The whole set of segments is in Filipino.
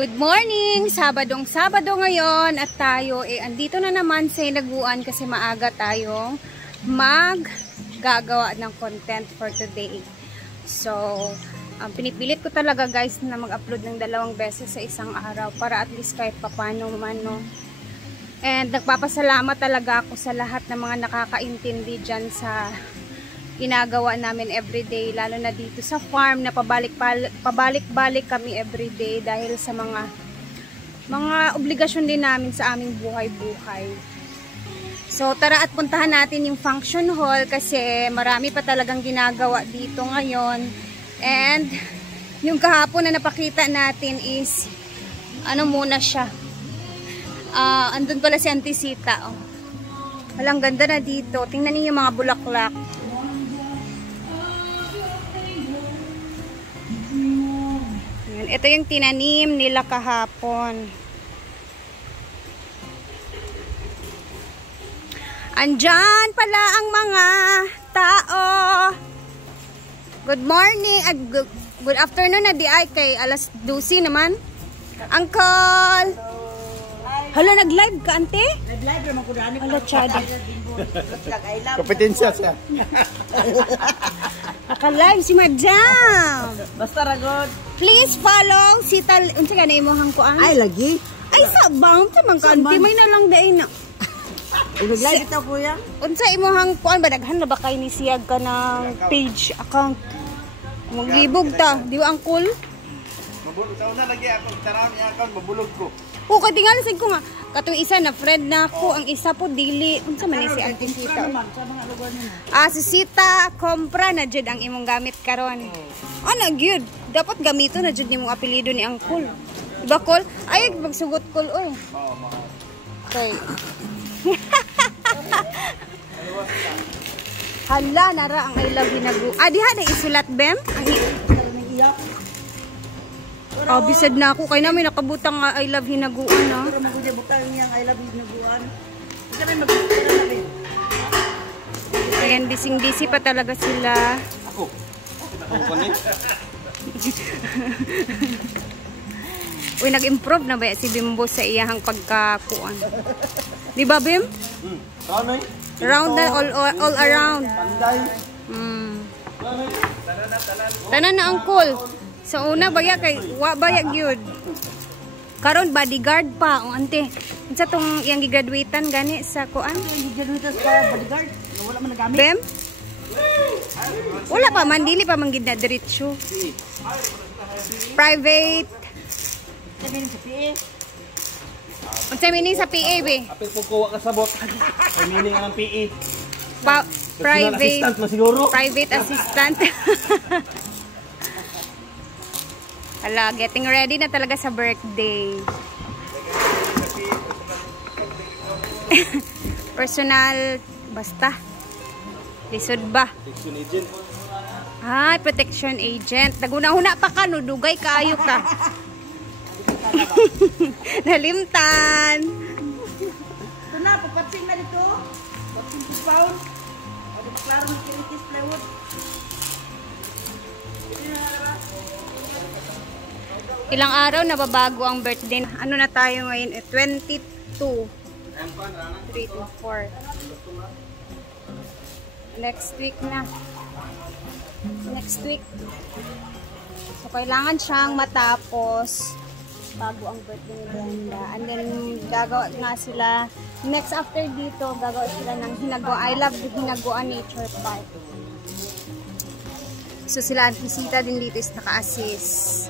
Good morning! Sabado ngayon at tayo andito na naman sa Hinaguan kasi maaga tayong maggagawa ng content for today. So, pinipilit ko talaga guys na mag-upload ng 2 beses sa isang araw para at least kahit papano man, no? And nagpapasalamat talaga ako sa lahat ng mga nakakaintindi dyan sa ginagawa namin everyday, lalo na dito sa farm na pabalik-balik kami everyday dahil sa mga obligasyon din namin sa aming buhay-buhay. So tara at puntahan natin yung function hall kasi marami pa talagang ginagawa dito ngayon. And yung kahapon na napakita natin is ano muna siya, andun pala si Auntie Sita, oh. Walang ganda na dito, tingnan niyo yung mga bulaklak. Ito yung tinanim nila kahapon. Andyan pala ang mga tao. Good morning at good afternoon na di ay kay alas 12 naman. Uncle. Hala, nag-live ka, ante? Nag-live naman ko daan. Hala, chada. Kompetensya siya. Naka-live si Madam. Basta ragod. Please follow si Tal... Unsa ka na imuhang kuan? Ay, lagi. Ay, sabang. Samang ka, ante. May na lang dahin na. Nag-live ito, kuya. Unsa imuhang kuan ba? Daghan na ba kayo ni siyag ka ng page account? Maglibog ta. Di ba, Uncle? Mabulog. Sa una lagi ako. Tarami account, mabulog ko. O, katingali sa ko nga. Katong isa na friend na ako. Ang isa po, dili. Unsa man ni si Auntie Sita? Sa mga lugar nimo. Si Sita, kompra na jud ang imong gamit karon. Ano, good. Dapat gamito na jud nimong apelyido ni Uncle. Diba, Col? Ay, magsugot, Col, oy. Okay. Hala, nara ang I love Hinaguan. Diha na isulat, Bem? Bisad na ako. Kaya namin nakabutang I love Hinaguan, ha? Pero magudya-butang niyang I love Hinaguan. Ika rin magudya na rin. Ayan, busy pa talaga sila. Ako. Ako connect. Uy, nag-improve na ba si Bimbo sa iyahang pagkakuan? Di ba, Bim? Round na, all around. Tanan na, Uncle. Sa una, baya kay, baya gyud. Karon bodyguard pa, o ante. Unsa tong iyang gigraduatean gani sa kuan? Gigraduate sa bodyguard. Wala man nagamit. Bem? Wala pa man, dili pa man gid na diretso. Private. Sabihin sa PA. Unsa meaning sa PA, be? Apil po kuha ka sabot. Ay meaning ang PE. Private assistant masiguro. Private assistant. Hala, getting ready na talaga sa birthday. Personal, basta. Lisod ba? Protection agent. Protection agent. Naguna-huna pa ka, no? Dugay kaayo ka. Nalimtan. Ito na, papatsing na dito. Papatsing to pound. Klaro ng kiritis plywood. Ilang araw na babago ang birthday. Ano na tayo ngayon? 22. 3 to 4. Next week na. Next week. So, kailangan siyang matapos bago ang birthday ni Brenda. And then, gagawa nga sila. Next after dito, gagawa sila ng Hinaguan. I love the Hinaguan Nature Park. So, sila Auntie Sita din dito is naka-assist.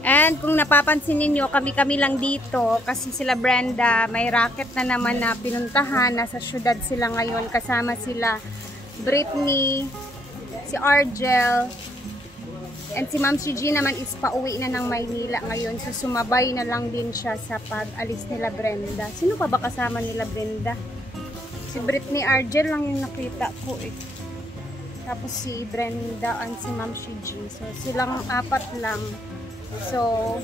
And kung napapansin ninyo, kami-kami lang dito kasi sila Brenda, may racket na naman na pinuntahan. Nasa syudad sila ngayon, kasama sila Brittany, si Argel, and si Ma'am Gigi naman is pauwi na ng Maynila ngayon. So sumabay na lang din siya sa pag-alis nila Brenda. Sino pa ba kasama nila Brenda? Si Brittany, Argel lang yung nakita ko eh. Tapos si Brenda and si Ma'am Gigi. So silang 4 lang. So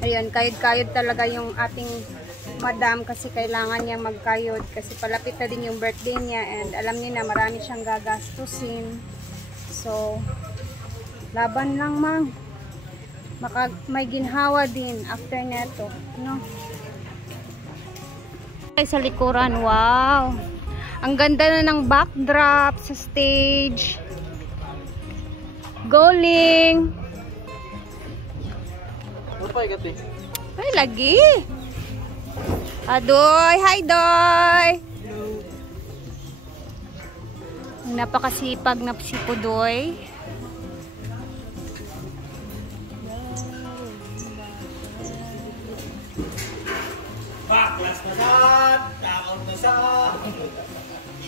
ayun, kayod-kayod talaga yung ating madam kasi kailangan niya magkayod kasi palapit na din yung birthday niya and alam niya na marami siyang gagastusin. So, laban lang mang. May ginhawa din after neto, no? Sa likuran, wow! Ang ganda na ng backdrop sa stage. Goaling! Ano pa ikati? Ay, lagi! Adoy! Hi, Doy! Napakasipag na si Pudoy. Baklas na sad! Kaon na sad!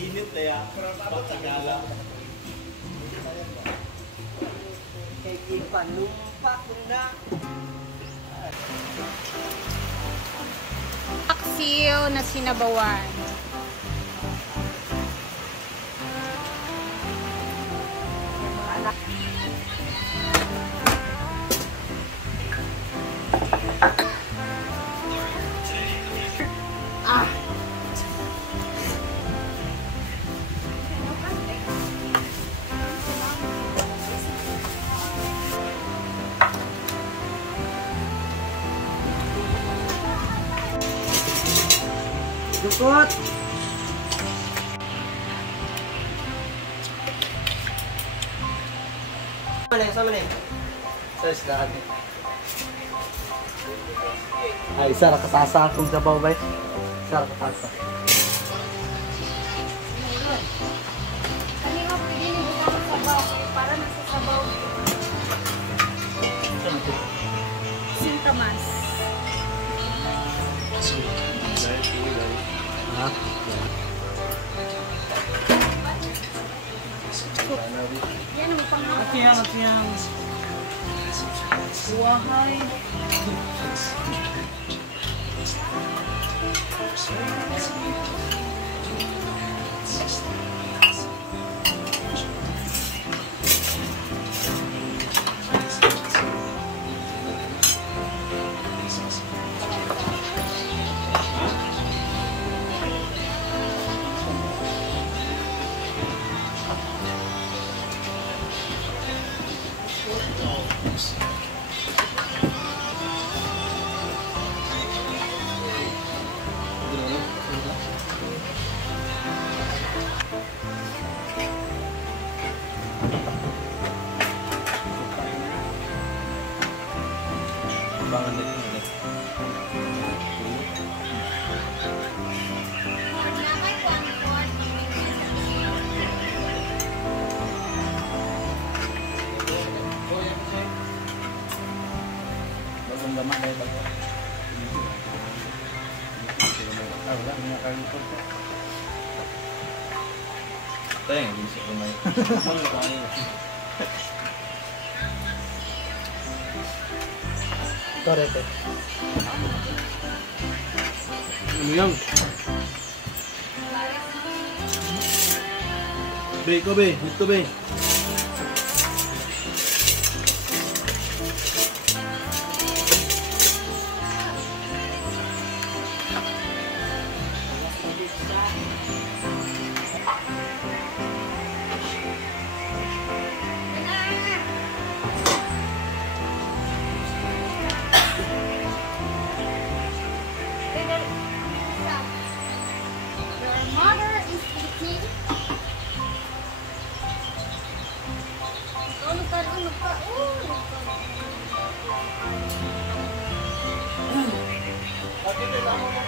Init na yan. Patagala. Kay ipanumpa ko na. Paksiw na sinabawan. Dukot! Sama nih. Sa isdaan. Ay, isa ra kasasa akong sabaw, bay. Isa ra kasasa. Kanina pwede niyo butang sabaw para nasa sabaw. Sintamas. Ha? Yan ang pangako. Atiyang. Wahay. Bangan dito. Bagong gamak dahil bago. Wala, may nakalito. Ito yung hindi siya kumain. Correct. Ano yan? Be, ikaw be. Dito be. Your mother is eating. Ano ka? Bakit ito mo